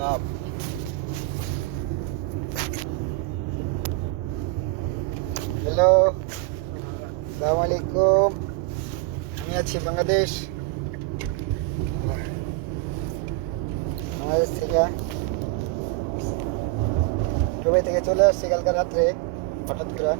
লাভ। Hello, আসসালামু আলাইকুম। আমি আছি বাংলাদেশ থেকে, দুবাই থেকে চলে আসছি কালকে রাত্রে হঠাৎ করে,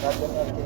তার জন্য আর কি।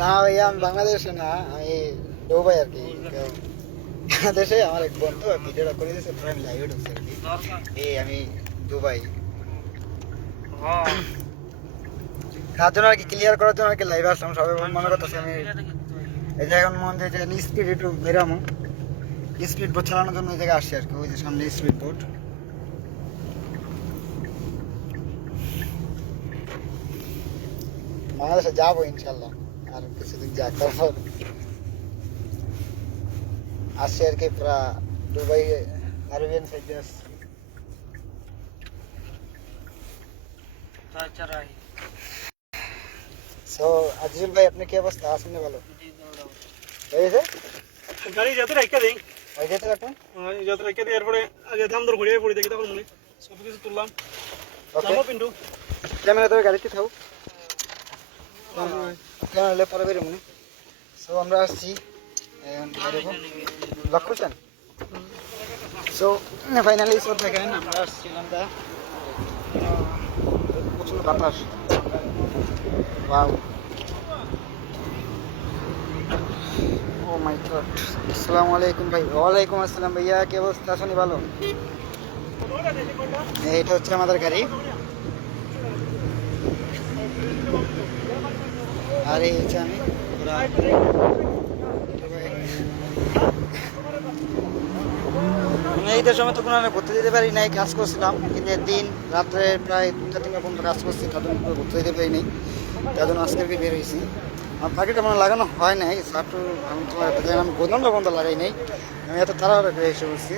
না ভাইয়া, আমি বাংলাদেশে না, আমি দুবাই আর কি। বাংলাদেশে আমার এক বন্ধু ভিডিওটা করে দিয়েছে, আমি লাইভে ঢুকছি আর কি। আমি দুবাই, তার জন্য আর কি ক্লিয়ার করার জন্য আর কি লাইভে আসলাম। সবাই মনে করতেছে আমি এই যে এখন মন যে স্পিড একটু বেরামো, স্পিড বোট চালানোর জন্য এই জায়গায় আসছি আর কি। ওই যে সামনে স্পিড বোট, বাংলাদেশে যাবো ইনশাল্লাহ আর কিছুদিন যা, তারপর আসছি আর কি পুরা দুবাই আরবিয়ান সাইডে আসছি। সো আজিজুল ভাই, আপনি কি অবস্থা আছেন? ভালো হয়েছে গাড়ি যাতে রাখা দেই, ওই যেতে রাখুন, যাতে রাখা দেই। এরপরে আগে দাম দর ঘুরিয়ে পড়ে দেখি, তখন মনে সব কিছু তুললাম। ওকে, পিন্টু ক্যামেরা তবে গাড়িতে থাকুক, ক্যামেরা পরে বেরো মনে। সো আমরা আসছি লক্ষ্য। সো ফাইনালি সব দেখেন আমরা আসছিলাম, প্রচুর বাতাস। ওয়াও, ও মাই গড। আসসালামু আলাইকুম ভাই। ওয়ালাইকুম আসসালাম ভাইয়া, কি অবস্থা? শুনি ভালো। এইটা হচ্ছে আমাদের গাড়ি, আর এই হচ্ছে আমি ঈদের সময় তো কোনো ঘুরতে যেতে পারি নাই, কাজ করছিলাম। কিন্তু দিন রাত্রে প্রায় 2-3 পর্যন্ত কাজ করছি, তার জন্য ঘুরতে যেতে পারি নাই। তার জন্য আজকে বের হয়েছি। আমার পাখিটা মানে লাগানো হয় নাই, সাপটু আমি গোদাম পর্যন্ত লাগাই নাই। আমি এত তাড়াহুড়ো করে এসে বলছি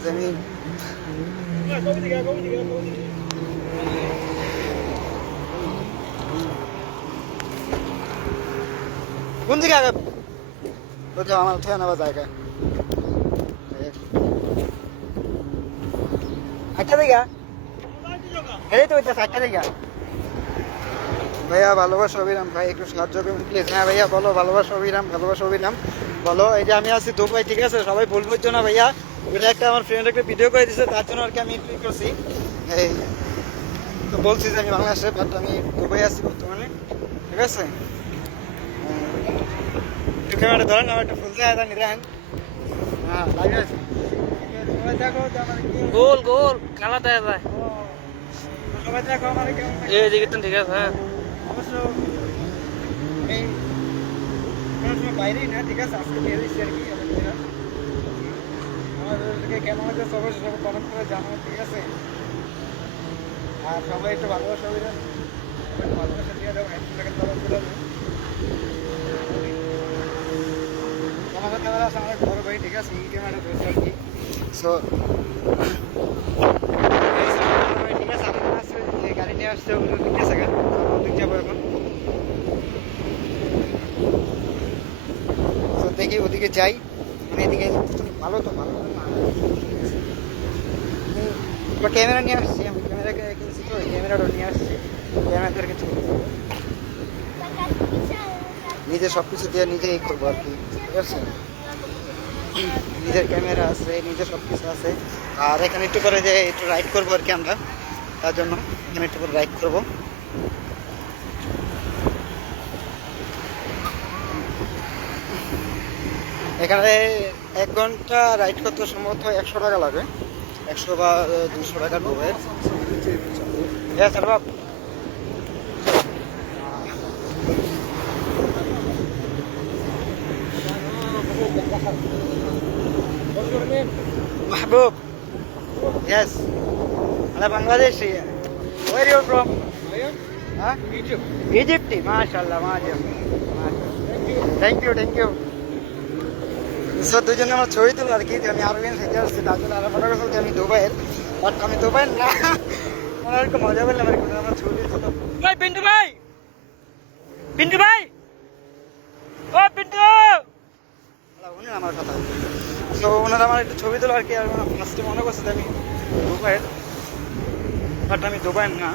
যে আমি কোন দিকে আগে বলছে আমার উঠে নেওয়া জায়গা। আচ্ছা দিঘা, এই তো ওইটা 4টা দিঘা। ভাইয়া ভালোবাসা অবিরাম, ভাই একটু সাহায্য করুন প্লিজ। হ্যাঁ ভাইয়া বলো, ভালোবাসা অবিরাম, ভালোবাসা অবিরাম বলো। এই যে আমি আছি দুবাই, ঠিক আছে? সবাই বলবো না ভাইয়া, এটা একটা আমার ফ্রেন্ড একটা ভিডিও করে দিচ্ছে, তার জন্য আর কি আমি ক্লিক করছি। এই তো বলছি যে আমি বাংলাদেশে, বাট আমি দুবাই আছি বর্তমানে, ঠিক আছে? একটু ক্যামেরাটা ধরেন, আমার একটা ফুল যায় নিলেন। হ্যাঁ লাগে আছে, দেখো গোল গোল খেলা দেয়া যায়। সবাই দেখো আমার কেমন এই দিকে তো ঠিক আছে। হ্যাঁ, অবশ্য আমি কোনো সময় বাইরেই না, ঠিক আছে? আজকে বের হয়েছি আর কি। আমাদেরকে কেমন হচ্ছে সবাই সবাই কমেন্ট করে জানাবো, ঠিক আছে? আর সবাই একটু ভালোবাসা অভিযান, ভালোবাসা দিয়ে দেবো, একটু চলে যাবে। আমার সাথে আছে আমার বড় ভাই, ঠিক আছে? এই ক্যামেরা ধরছে আর কি। সো ঠিক আছে, আমি আসছে গাড়ি নিয়ে আসছে, ঠিক আছে? যাবো এখন। তো দেখি ওদিকে যাই, মানে এদিকে ভালো তো ভালো ক্যামেরা নিয়ে আসছি। আমি ক্যামেরা কিনছি, তো ওই ক্যামেরাটা নিয়ে আসছি, ক্যামেরা ধরে কিছু নিজে সব কিছু দিয়ে নিজেই করবো আর কি, ঠিক আছে। নিজের ক্যামেরা আছে, নিজের সব কিছু আছে। আর এখানে একটু করে যে একটু রাইড করবো আর কি আমরা, তার জন্য এখানে একটু করে রাইড করবো। এখানে 1 ঘন্টা রাইড করতে সম্ভবত 100 টাকা লাগে, 100 বা 200 টাকা নেবে। হ্যাঁ স্যার বাপ, महबूब, yes, मैं बांग्लादेशी है। Where you from? हाँ? Egypt, माशाल्लाह, माशाल्लाह। Thank you, thank you. So দুজনে আমার ছবি তুলো আর কি, যে আমি আরবিয়ান থেকে আসছি, তার জন্য আরো মনে করছি আমি দুবাইয়ের, বাট আমি দুবাইয়ের না। ওনার একটু মজা করলাম আর কি, আমার ছবি তুলো। ভাই পিন্টু ভাই, পিন্টু ভাই, ও পিন্টু। উনি আমার কথা, তো ওনারা আমার একটু ছবি তোলো আর কি। আর ফার্স্টে মনে করছে যে আমি দুবাইয়ের, বাট আমি দুবাইয়ের না,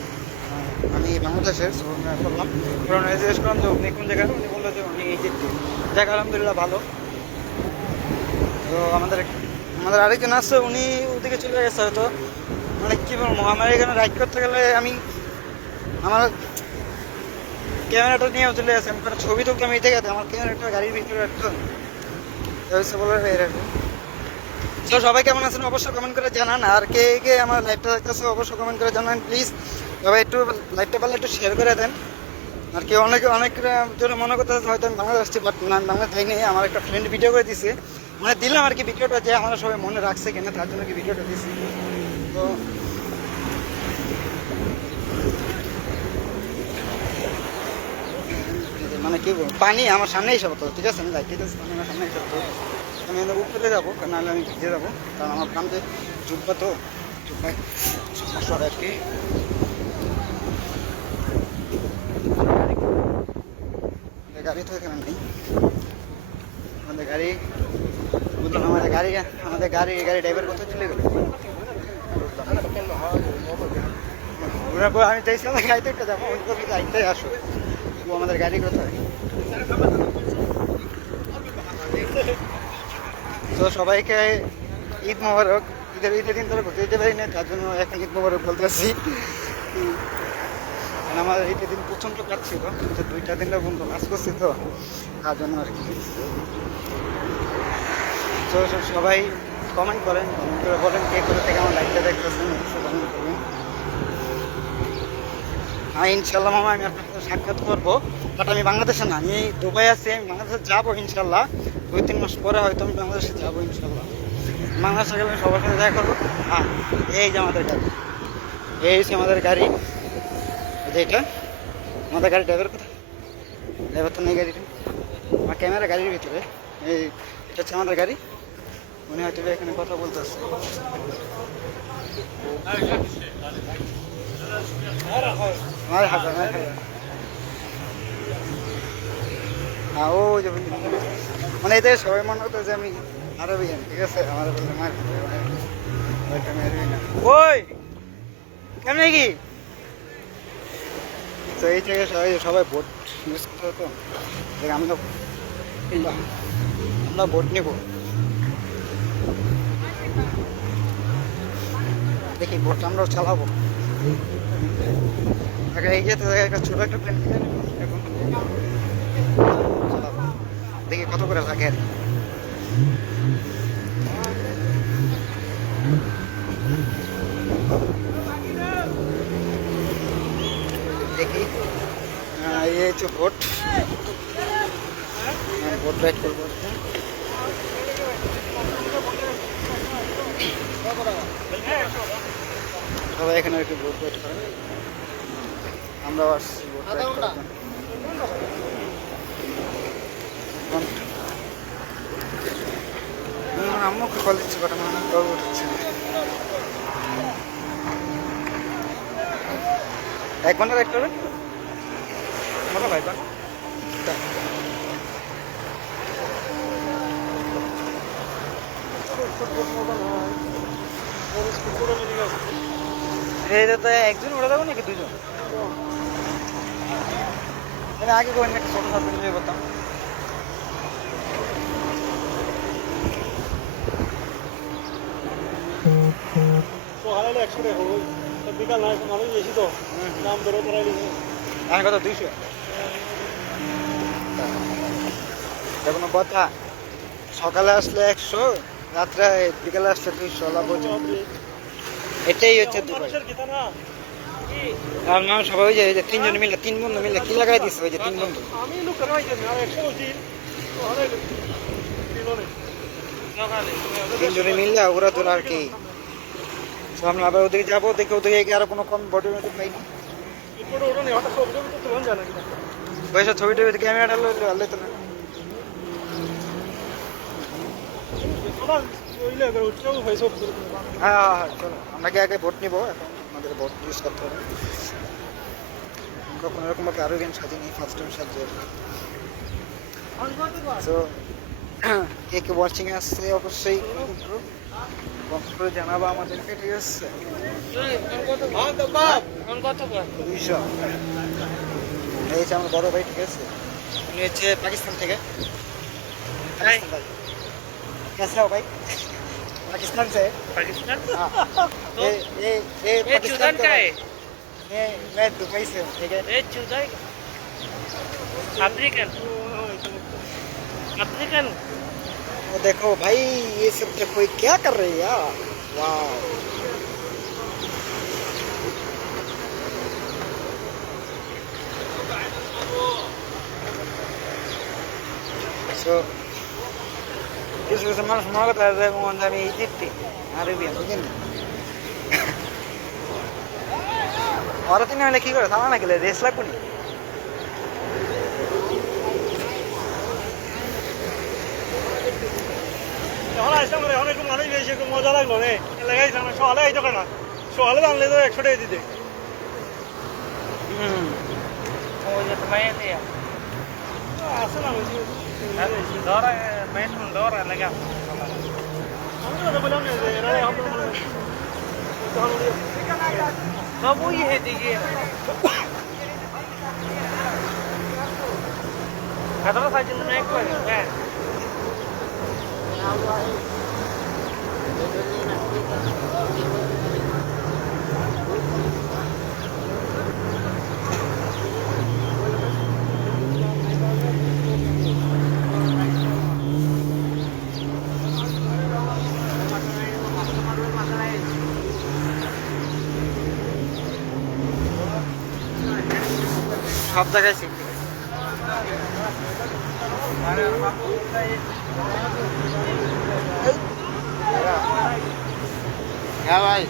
আমি বাংলাদেশের। সো আমি করলাম, কারণ জিজ্ঞেস করলাম যে আপনি কোন জায়গায়, উনি বললো যে উনি ইজিপ্টে। জায়গা আলহামদুলিল্লাহ ভালো। তো আমাদের আরেকজন আসছে, উনি ওদিকে চলে গেছে হয়তো। মানে কী বলবো, আমার এখানে রাইড করতে গেলে আমি আমার ক্যামেরাটা নিয়েও চলে গেছে, আমি ছবি তুলতে আমি এই জায়গাতে, আমার ক্যামেরাটা গাড়ির ভিতরে রাখতো। তো সবাই কেমন আছেন অবশ্যই কমেন্ট করে জানান। আর কে কে আমার লাইভটা দেখতেছে অবশ্যই কমেন্ট করে জানান প্লিজ। সবাই একটু লাইভটা পারলে একটু শেয়ার করে দেন। আর কি অনেক জনে মনে করতে হয়তো আমি বাংলাদেশ আসছি, বাট না, বাংলাদেশ যাইনি। আমার একটা ফ্রেন্ড ভিডিও করে দিছে, মানে দিলাম আর কি ভিডিওটা, যে আমরা সবাই মনে রাখছে কিনা, তার জন্য কি ভিডিওটা দিছি। তো মানে কি বলবো, পানি আমার সামনেই সব তো, ঠিক আছে, আমি লাইট দিতেছি, পানি আমার সামনেই সব তো। আমি উপরে যাবো, নাহলে আমি ভিজে যাবো, কারণ আমার কামতে জুব্বা তো, জুব্বায় সমস্যা হয় আর কি। গাড়ি তো এখানে নেই, আমাদের গাড়ি বুঝলাম, আমাদের গাড়ি ড্রাইভার কোথায় চলে গেল। আমি চাইছিলাম গাড়িতে একটা যাবো, ওই কবি গাড়িটাই আসো, ও আমাদের গাড়ি কোথায়। তো সবাইকে ঈদ মোবারক। ঈদের দিন ধরে ঘুরতে যেতে পারি না, তার জন্য এখন ঈদ মোবারক বলতে পারছি। আমার ঈদের দিন প্রচণ্ড কাজ ছিল, 2টা দিনটা বন্ধু কাজ করছি, তো তার জন্য আর কি। তো সবাই কমেন্ট করেন, কমেন্ট করে বলেন কে করে থেকে আমার লাইভটা দেখতেছেন, অবশ্যই কমেন্ট করবেন। হ্যাঁ ইনশাল্লাহ মামা, আমি আপনার সাথে সাক্ষাৎ করবো, বাট আমি বাংলাদেশে না, আমি দুবাই আছি। আমি বাংলাদেশে যাবো ইনশাল্লাহ, 2-3 মাস পরে হয়তো আমি বাংলাদেশে যাবো ইনশাল্লাহ। বাংলাদেশে গেলে সবার সাথে দেখা করবো। হ্যাঁ, এই যে আমাদের গাড়ি, এই হচ্ছে আমাদের গাড়ি, এটা আমাদের গাড়ি। ড্রাইভার কোথায়? ড্রাইভার তো নেই গাড়িটা, আমার ক্যামেরা গাড়ির ভিতরে। এই এটা হচ্ছে আমাদের গাড়ি, উনি হয়তো এখানে কথা বলতেছে। হ্যাঁ, ও যে মানে এতে সবাই মনে হতো যে আমি আরবিয়ান, ঠিক আছে, আমার বলতে মার ওই কেমন কি। তো এই থেকে সবাই ভোট ইউজ করতে হতো, আমরা ভোট নেব, দেখি ভোটটা আমরাও চালাবো। এই যে একটা ছোট একটা প্ল্যান কিনে নেব, এখন চালাবো, দেখি কত করে লাগে। দেখি এই হচ্ছে ভোট, ভোট রাইড করবো। সবাই এখানে আর কি ভোট রাইড করে, আমরাও আসছি ভোট রাইড করার জন্য। আম্মুকে কল দিচ্ছি, বাট আমার কল উঠছে না। 1 ঘন্টা রাইড করবেন বলো ভাই। তো একজন ওরা যাবো নাকি 2জন? আগে কোন একটা ছোট সাথে করতাম। হারাইলে 100 টাকা হই বিকাল না মানুষ বেশি তো দাম ধরে করাইলি এখন কত 200 কোনো কথা সকালে আসলে 100 রাত্রে বিকালে আসলে 200 লাভ হচ্ছে এটাই হচ্ছে দুবাই মানুষের কিতা না আর না সবাই ওই যে 3 জন মিলে 3 বন্ধু মিলে কি লাগাই দিছে ওই যে 3 বন্ধু আমি লোক করাই দেন আর 100 বলছি তো হারাই দিলো না 3 জনে মিলে ওরা তোর আর কি তো আমরা আবার ওদিকে যাবো দেখে ওদিকে গিয়ে আরো কোনো কম বডি মধ্যে পাই না ফটো ওটা নেই হঠাৎ সব তো তুলন জানা কিনা পয়সা ছবি টবি ক্যামেরাটা আনলে তো না আমার ওইলে আগে উঠছেও ভাই সব হ্যাঁ হ্যাঁ হ্যাঁ চলো আমরা কি আগে ভোট নিবো এখন আমাদের ভোট ইউজ করতে হবে কোনো রকম ভাবে আরো গেম সাজিনি ফার্স্ট টাইম সাজিয়ে তো কে কে ওয়াচিং আসছে অবশ্যই কমেন্ট করে জানাবো আমাদেরকে ঠিক আছে 200 এই যে আমার বড় ভাই ঠিক আছে উনি হচ্ছে পাকিস্তান থেকে पाकिस्तान भाई कैसे हो भाई पाकिस्तान से पाकिस्तान हाँ तो ये ये पाकिस्तान चुदन का है मैं दुबई से हूँ ठीक है ये चुदन अफ्रीकन अफ्रीकन वो देखो भाई ये सब देखो ये क्या कर रहे हैं यार वाह so কিছু কিছু মানুষ মনে করতে হয় যে আমি ইজিপ্টি আরবিয়ান বুঝলেন ওরা তিনি হলে কি করে থামা না গেলে রেস লাগবো নি এখন আসলাম করে এখন একটু মানুষ বেশি একটু মজা লাগলো নে লাগাই সামনে সকালে আইতো কেনা সকালে আনলে তো 100 টাকা দিতে वो जो तुम्हें दिया আসে না বেশি दौरा मैं दौरा लगा আমি তো বললাম যে এরা এখন सब वही है देखिए खतरा साइकिल में एक बार है সব জায়গায় শিখতে হ্যাঁ ভাই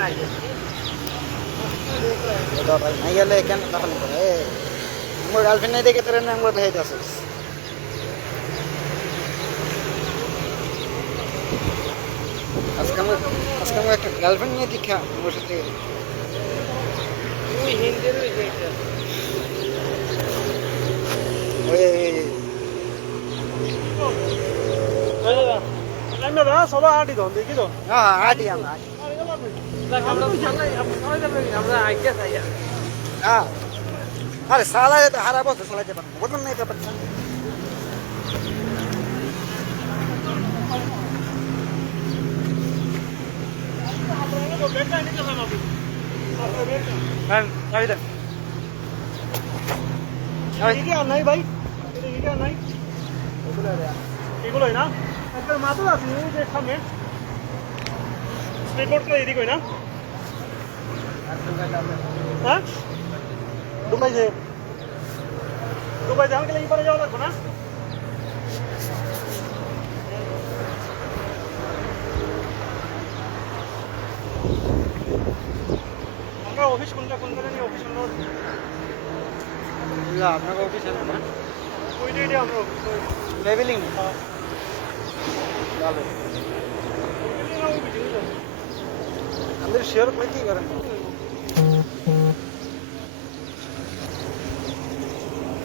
ভাই নাই গেলে কেন তখন করে মোর গার্লফ্রেন্ড নাই দেখে তোর নাম বলতে হইতে আসিস আজকে আমার একটা গার্লফ্রেন্ড নিয়ে দীক্ষা মোর সাথে वो हिंदी में देखा আমি না সবাই আটি দন দেখি তো হ্যাঁ আটি আমরা আমরা আইডিয়া চাই হ্যাঁ আরে সালা তো হারাবো তো সালাতে পারবো বলুন না এটা পাচ্ছেন হ্যাঁ চাবি দেন এদিকে আর নাই ভাই এদিকে আর নাই এগুলোই না একবার মাথা আছে ওই যে সামনে স্পিড বোর্ড করে এদিকে না হ্যাঁ দুবাইতে আমাকে লাগি পরে যাওয়া লাগবে না আমরা অফিস কোন জায়গায় অফিস হলো না আপনাকে অফিস আছে না ওইটাই আমরা অফিস লেভেলিং ভালো আমাদের শেয়ার করতেই পারেন